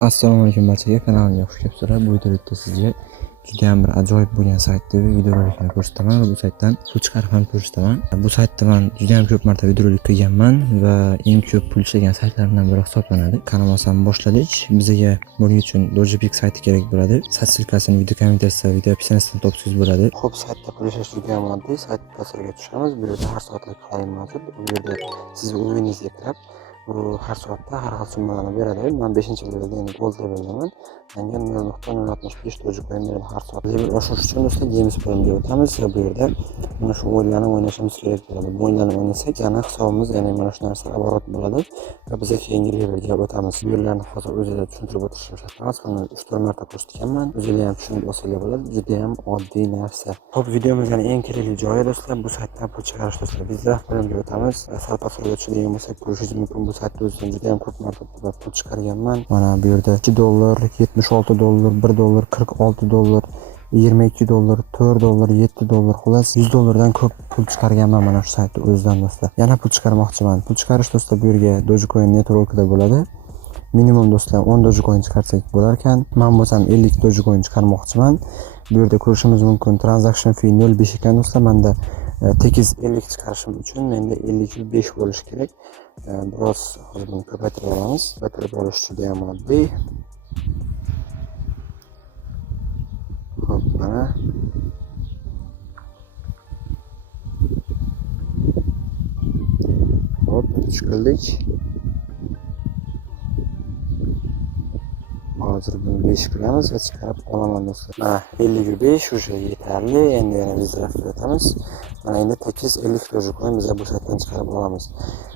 Assalomu alaykum barchaga, kanalimga xush kelibsizlar. Bu videoda sizga juda ham bir ajoyib bo'lgan saytni videorolikni ko'rsataman va bu saytdan pul chiqarib ham ko'rsataman. Bu saytda men juda ham ko'p marta videorolik qilganman va eng ko'p pul ishlagan saytlardan biri hisoblanadi. Kanalimizdan boshladik. Bizga buning uchun Dojibek sayti kerak bo'ladi. Sayt silkasini video kommentariyada, video opsiyasidan topsangiz bo'ladi. Xo'p, saytda pul ishlash juda ham oddiy. Sayt pasriga tushamiz. Bu yerda har soatlik qalim mavjud. Bu yerda siz o'yiningizga kirib bu har soatda har xil summalarni beradi. Men 5-levelda endi gold leveldaman. Menga 0.065 Dogecoin beradi har soat. Level oshirish uchun do'stlar Games Pro'ga o'tamiz va bu yerda mana shu o'yinlarni o'ynashimiz kerak bo'ladi. Bu o'yinlarni o'ynasak, yana hisobimiz, ya'ni mana shu narsa oborot bo'ladi va biz keyingi levelga o'tamiz. Bu yerlarni hozir o'zida tushuntirib o'tirishim shart emas. Buni 3-4 marta ko'rsatganman. O'zingizlar ham tushunib olsanglar bo'ladi. Juda ham oddiy narsa. Xo'p, videomizning eng kerakli joyi do'stlar bu saytdan pul chiqarish do'stlar. Biz rahbarimga o'tamiz. Sal pastroqqa tushadigan bo'lsak, ko'rishingiz mumkin. Bu saytda o'zim juda ham ko'p marta pul chiqarganman. Mana bu yerda $2, $76, $1, $46, $22, $4, $7, xullas $100 dan ko'p pul chiqarganman mana shu saytda o'zidan do'stlar. Yana pul chiqarmoqchiman. Pul chiqarish do'stlar bu yerga Dogecoin networkida bo'ladi. Minimum do'stlar 10 Dogecoin chiqarsak bo'lar ekan. Men bo'lsam 50 Dogecoin chiqarmoqchiman. Bu yerda ko'rishimiz mumkin transaction fee 0.5 ekan do'stlar. Menda tekis 50 chiqarishim uchun menda 55 bo'lishi kerak. Biroz hozir buni ko'paytirib olamiz. Ko'paytirib olish juda ham oddiy. Xo'p, mana hop, chiqildik. Hozir buni 5 qilamiz va chiqarib olaman do'stlar. Mana 55 o'sha yetarli. Endi yana bizlarga o'tamiz. Mana endi tekis 50 Dogecoin biz bu saytdan chiqarib olamiz.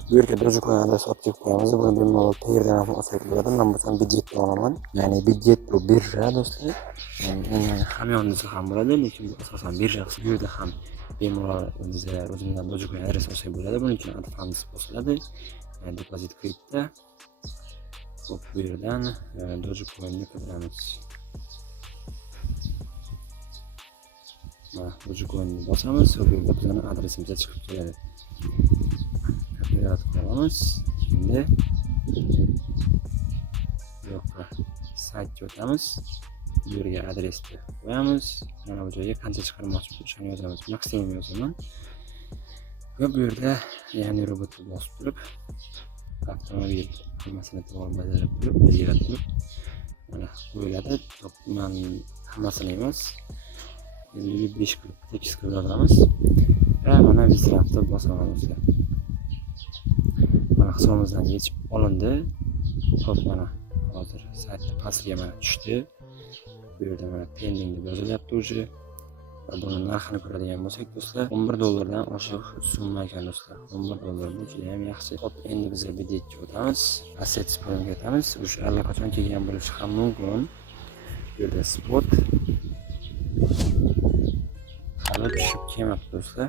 Bu yerga Dogecoin adresi olib kelib qo'yamiz. Buni bemalol Payer'dan ham olsak bo'ladi. Men bo'lsam Bitget'dan olaman. Ya'ni Bitget bu birja do'stlar. Yani hamyonida ham bo'ladi, lekin bu asosan birja. Bu yerda ham bemalol o'zimizdan Dogecoin adresi olsak bo'ladi. Buning uchun adresimiz bosiladi. Depozit kreditda. Xo'p, bu yerdan Dogecoin'ni kiramiz. Mana Dogecoin'ni bosamiz va bu yerda bizning adresimizga chiqib keladi. Kopiyalab qilamiz. Endi yo'qqa saytga o'tamiz. Bu yerga adresni qo'yamiz. Mana bu joyga qancha chiqarmoqchi o'shani yozamiz. Maksimum yozaman. Va bu yerda ya'ni robotni bosib turib avtomobil hammasini to'g'ri bajarib turib, belgilab turib mana qo'yiladi. Men hammasini emas, 55 qilib, tekis qilib yozamiz. Va mana bizrafni bosaman do'stlar. Mana hisobimizdan yechib olindi. Xo'p, mana hozir saytda pastiga mana tushdi. Bu yerda mana pending deb yozilyapti o'zi. Va buni narxini ko'radigan bo'lsak do'stlar, $11 dan oshiq summa ekan do'stlar. $11 bu juda ham yaxshi. Xo'p, endi biz Bitgetga o'tamiz. Assets bo'limiga o'tamiz. O'sha allaqachon kelgan bo'lishi ham mumkin. Bu yerda spot hali tushib kelmabdi do'stlar.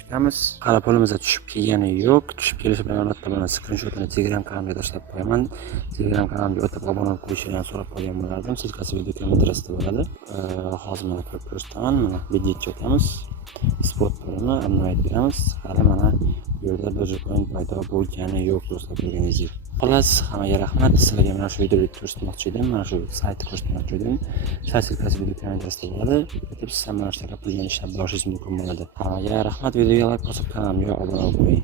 Kutamiz. Hali pulimizga tushib kelgani yo'q. Tushib kelishi bilan albatta buni screenshotini Telegram kanalimga tashlab qo'yaman. Telegram kanalimga o'tib obuna bo'lib qo'yishinglarni so'rab qolgan bo'lardim. Silkasi video kommentariyada bo'ladi. Hozir mana ko'rib ko'rsataman. Mana Bitgetga o'tamiz. Spot bo'limi upgrade beramiz. Hali mana bu yerda Dogecoin paydo bo'lgani yo'q do'stlar, bilganingizdek. Xolos, hammaga rahmat. Sizlarga mana shu videoni ko'rsatmoqchi edim. Mana shu saytni ko'rsatmoqchi edim. Sayt silkasi video kommentariyada bo'ladi. Siz ham mana shu pulga ishlab borishingiz mumkin bo'ladi. Hammaga rahmat. Videoga like bosib, kanalimga obuna bo'ling.